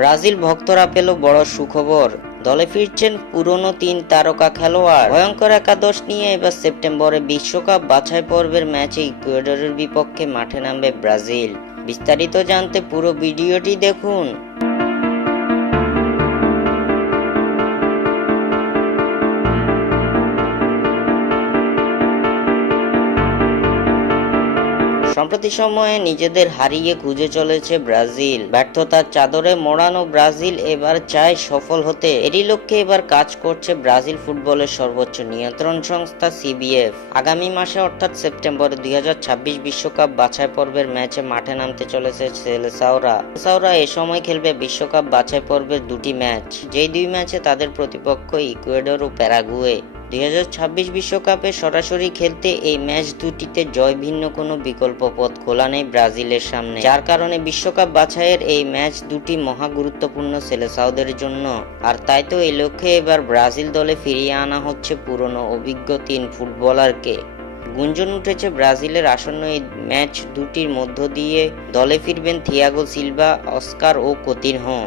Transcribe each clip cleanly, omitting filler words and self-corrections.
Brazil ভক্তরা পেল বড় সুখবর, দলে ফিরছেন পুরনো 3 তারকা খেলোয়াড়। ভয়ঙ্কর একাদশ নিয়ে এবার সেপ্টেম্বরে বিশ্বকাপ বাছাই পর্বের ম্যাচে ইকুয়েডরের বিপক্ষে মাঠে নামবে ব্রাজিল। বিস্তারিত জানতে পুরো ভিডিওটি দেখুন। সম্প্রতি সময়ে নিজেদের হারিয়ে খুঁজে চলেছে ব্রাজিল। ব্যর্থতার চাদরে মোড়ানো ব্রাজিল এবার চায় সফল হতে। এরই লক্ষ্যে এবার কাজ করছে ব্রাজিল ফুটবলের সর্বোচ্চ নিয়ন্ত্রণ সংস্থা সিবিএফ। আগামী মাসে অর্থাৎ সেপ্টেম্বরে 2026 বিশ্বকাপ বাছাই পর্বের ম্যাচে মাঠে নামতে চলেছে সেলেসাওরা। এ সময় খেলবে বিশ্বকাপ বাছাই পর্বের 2টি ম্যাচ, যেই 2 ম্যাচে তাদের প্রতিপক্ষ ইকুয়েডর ও প্যারাগুয়ে। 2026 বিশ্বকাপে সরাসরি খেলতে এই ম্যাচ দুটিতে জয় ভিন্ন কোনো বিকল্প পথ খোলা নেই ব্রাজিলের সামনে, যার কারণে বিশ্বকাপ বাছাইয়ের এই ম্যাচ দুটি মহা গুরুত্বপূর্ণ সেলেসাওদের জন্য। আর তাই তো এই লক্ষ্যে এবার ব্রাজিল দলে ফিরিয়ে আনা হচ্ছে পুরনো অভিজ্ঞ 3 ফুটবলারকে। গুঞ্জন উঠেছে ব্রাজিলের আসন্ন এই ম্যাচ দুটির মধ্য দিয়ে দলে ফিরবেন থিয়াগো সিলভা, অস্কার ও কোতিনহো।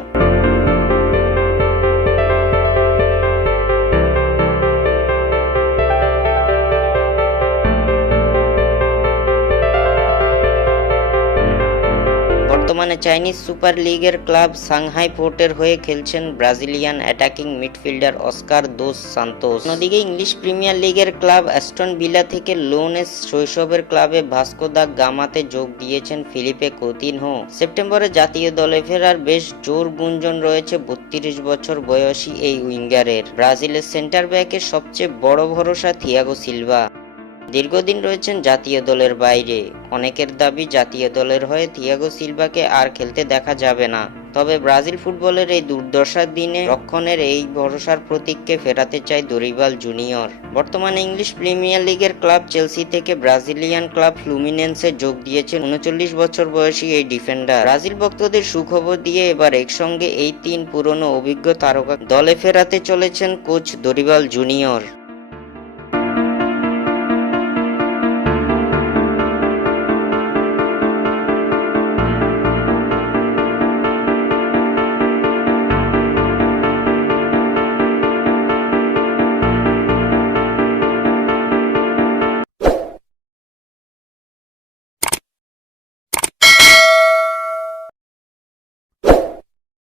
বর্তমানে চাইনিজ সুপার লিগের ক্লাব সাংহাই পোর্টের হয়ে খেলছেন ব্রাজিলিয়ান অ্যাটাকিং মিডফিল্ডার অস্কার দোস সান্তোস। অন্যদিকে ইংলিশ প্রিমিয়ার লিগের ক্লাব অ্যাস্টন ভিলা থেকে লোনে শৈশবের ক্লাবে ভাস্কো দা গামাতে যোগ দিয়েছেন ফিলিপে কোতিনহো। সেপ্টেম্বরে জাতীয় দলে ফেরার বেশ জোর গুঞ্জন রয়েছে 32 বছর বয়সী এই উইঙ্গারের। ব্রাজিলের সেন্টার ব্যাকের সবচেয়ে বড় ভরসা থিয়াগো সিলভা। দীর্ঘদিন রয়েছেন জাতীয় দলের বাইরে। অনেকের দাবি জাতীয় দলের হয়ে থিয়াগো সিলভাকে আর খেলতে দেখা যাবে না। তবে ব্রাজিল ফুটবলের এই দুর্দশার দিনে রক্ষণের এই ভরসার প্রতীককে ফেরাতে চায় দরিবাল জুনিয়র। বর্তমানে ইংলিশ প্রিমিয়ার লিগের ক্লাব চেলসি থেকে ব্রাজিলিয়ান ক্লাব ফ্লুমিনেন্সে যোগ দিয়েছেন 39 বছর বয়সী এই ডিফেন্ডার। ব্রাজিল ভক্তদের সুখবর দিয়ে এবার একসঙ্গে এই 3 পুরনো অভিজ্ঞ তারকা দলে ফেরাতে চলেছেন কোচ দরিবাল জুনিয়র।